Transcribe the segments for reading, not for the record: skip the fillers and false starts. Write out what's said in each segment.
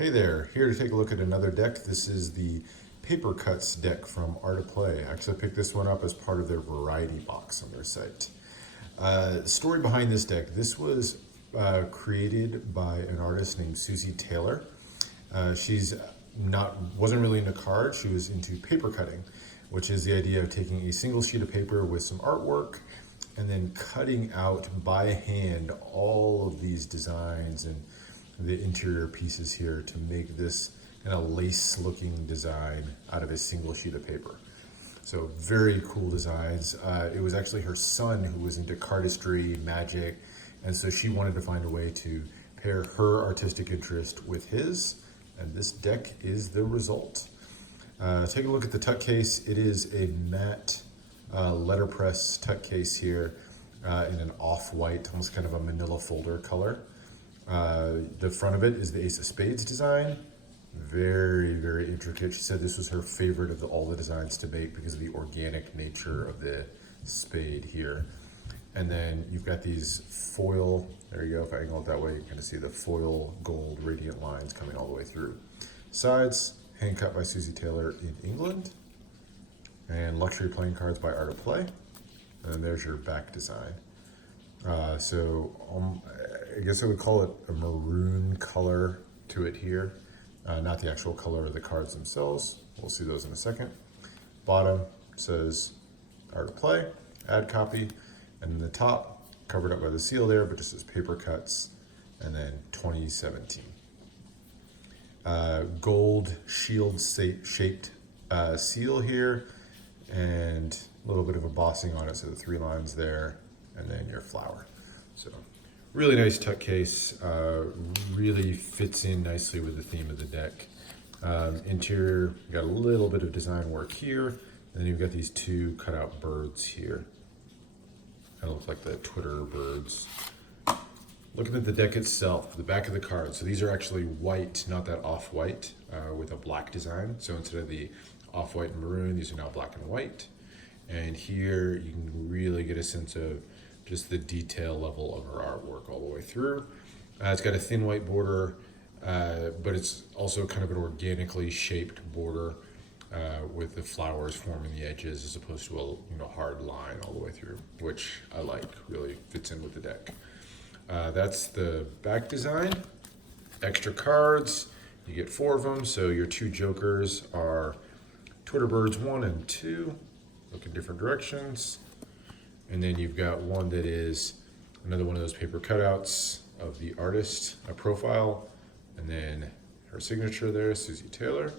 Hey there, here to take a look at another deck. This is the Papercuts deck from Art of Play. I actually picked this one up as part of their variety box on their site. Story behind this deck, this was created by an artist named Suzy Taylor. Wasn't really into cards, she was into paper cutting, which is the idea of taking a single sheet of paper with some artwork and then cutting out by hand all of these designs and the interior pieces here to make this kind of lace looking design out of a single sheet of paper. So very cool designs. It was actually her son who was into cardistry, magic, and so she wanted to find a way to pair her artistic interest with his, and this deck is the result. Take a look at the tuck case. It is a matte letterpress tuck case here in an off-white, almost kind of a manila folder color. The front of it is the Ace of Spades design. Very, very intricate. She said this was her favorite of all the designs to make because of the organic nature of the spade here. And then you've got these foil, there you go, if I angle it that way, you can kind of see the foil gold radiant lines coming all the way through. Sides, hand cut by Suzy Taylor in England. And luxury playing cards by Art of Play. And then there's your back design. I guess I would call it a maroon color to it here, not the actual color of the cards themselves. We'll see those in a second. Bottom says Art of Play, add copy, and then the top covered up by the seal there, but just says Papercuts, and then 2017. Gold shield shaped seal here, and a little bit of a bossing on it, so the 3 lines there, and then your flower. So really nice tuck case, really fits in nicely with the theme of the deck. Interior, you got a little bit of design work here, and then you've got these 2 cutout birds here. Kind of look like the Twitter birds. Looking at the deck itself, the back of the card. So these are actually white, not that off-white, with a black design. So instead of the off-white and maroon, these are now black and white. And here you can really get a sense of just the detail level of her artwork all the way through. It's got a thin white border, but it's also kind of an organically shaped border with the flowers forming the edges as opposed to a hard line all the way through, which I like, really fits in with the deck. That's the back design. Extra cards, you get 4 of them, so your 2 jokers are Twitter Birds 1 and 2, look in different directions. And then you've got one that is another one of those paper cutouts of the artist, a profile, and then her signature there, Suzy Taylor.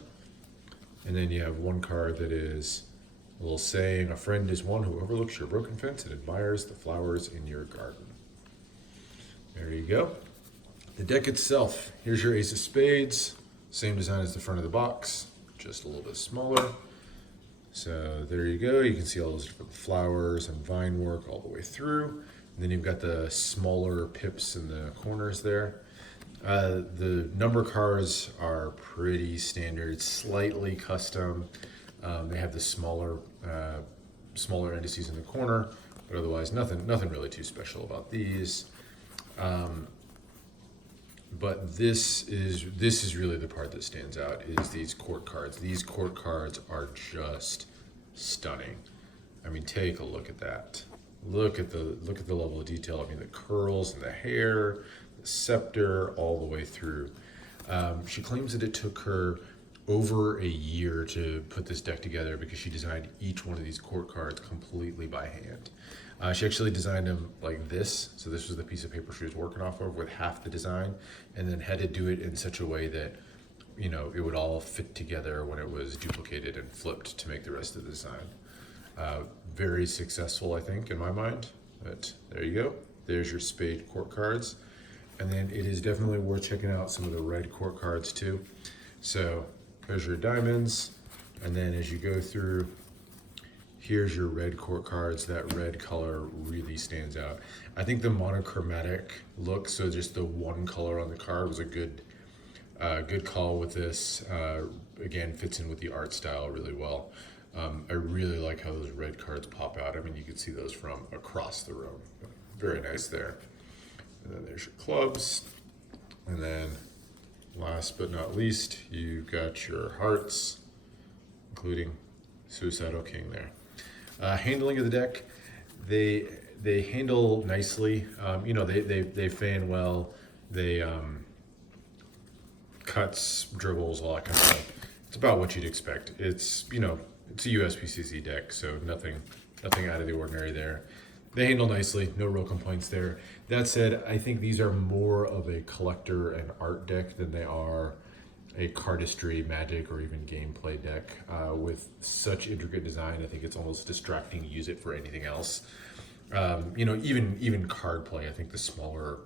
And then you have one card that is a little saying, a friend is one who overlooks your broken fence and admires the flowers in your garden. There you go. The deck itself, here's your Ace of Spades, same design as the front of the box, just a little bit smaller. So there you go, you can see all those different flowers and vine work all the way through. And then you've got the smaller pips in the corners there. The number cards are pretty standard, slightly custom. They have the smaller indices in the corner, but otherwise nothing really too special about these. But this is really the part that stands out, is these court cards. These court cards are just stunning. I mean, take a look at that. Look at the level of detail. I mean, the curls and the hair, the scepter, all the way through. She claims that it took her over a year to put this deck together because she designed each one of these court cards completely by hand. She actually designed them like this. So this was the piece of paper she was working off of with half the design, and then had to do it in such a way that, it would all fit together when it was duplicated and flipped to make the rest of the design. Very successful, I think, in my mind, but there you go. There's your spade court cards. And then it is definitely worth checking out some of the red court cards too. So there's your diamonds, and then as you go through, here's your red court cards. That red color really stands out. I think the monochromatic look, so just the one color on the card, was a good call with this. Again, fits in with the art style really well. I really like how those red cards pop out. I mean, you can see those from across the room. Very nice there. And then there's your clubs. And then last last but not least, you've got your hearts, including Suicidal King there. Handling of the deck, they handle nicely. You know, they fan well. They cuts, dribbles, all that kind of stuff. It's about what you'd expect. It's, you know, it's a USPCC deck, so nothing out of the ordinary there. They handle nicely, no real complaints there. That said, I think these are more of a collector and art deck than they are a cardistry, magic, or even gameplay deck. With such intricate design, I think it's almost distracting to use it for anything else. You know, even card play, I think the smaller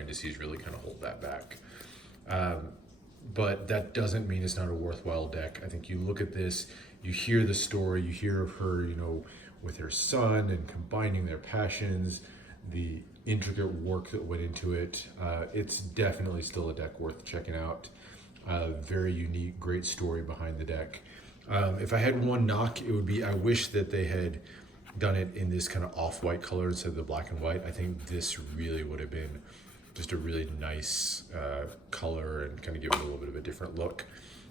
indices really kind of hold that back. But that doesn't mean it's not a worthwhile deck. I think you look at this, you hear the story, you hear of her, you know, with her son and combining their passions, the intricate work that went into it. It's definitely still a deck worth checking out. Very unique, great story behind the deck. If I had one knock, it would be I wish that they had done it in this kind of off-white color instead of the black and white. I think this really would have been just a really nice color and kind of give it a little bit of a different look.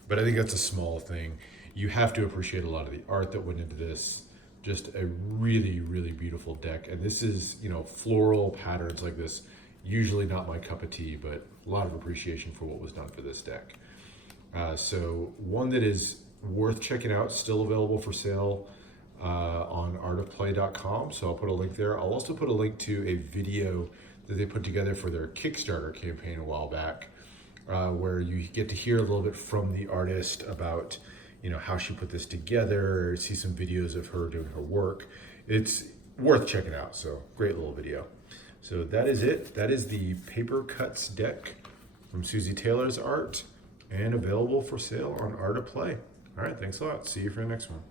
But I think that's a small thing. You have to appreciate a lot of the art that went into this. Just a really, really beautiful deck. And this is, you know, floral patterns like this, usually not my cup of tea, but a lot of appreciation for what was done for this deck. So one that is worth checking out, still available for sale on artofplay.com. So I'll put a link there. I'll also put a link to a video that they put together for their Kickstarter campaign a while back, where you get to hear a little bit from the artist about, you know, how she put this together, see some videos of her doing her work. It's worth checking out, so great little video. So that is it. That is the Papercuts deck from Suzy Taylor's art and available for sale on Art of Play. All right, thanks a lot. See you for the next one.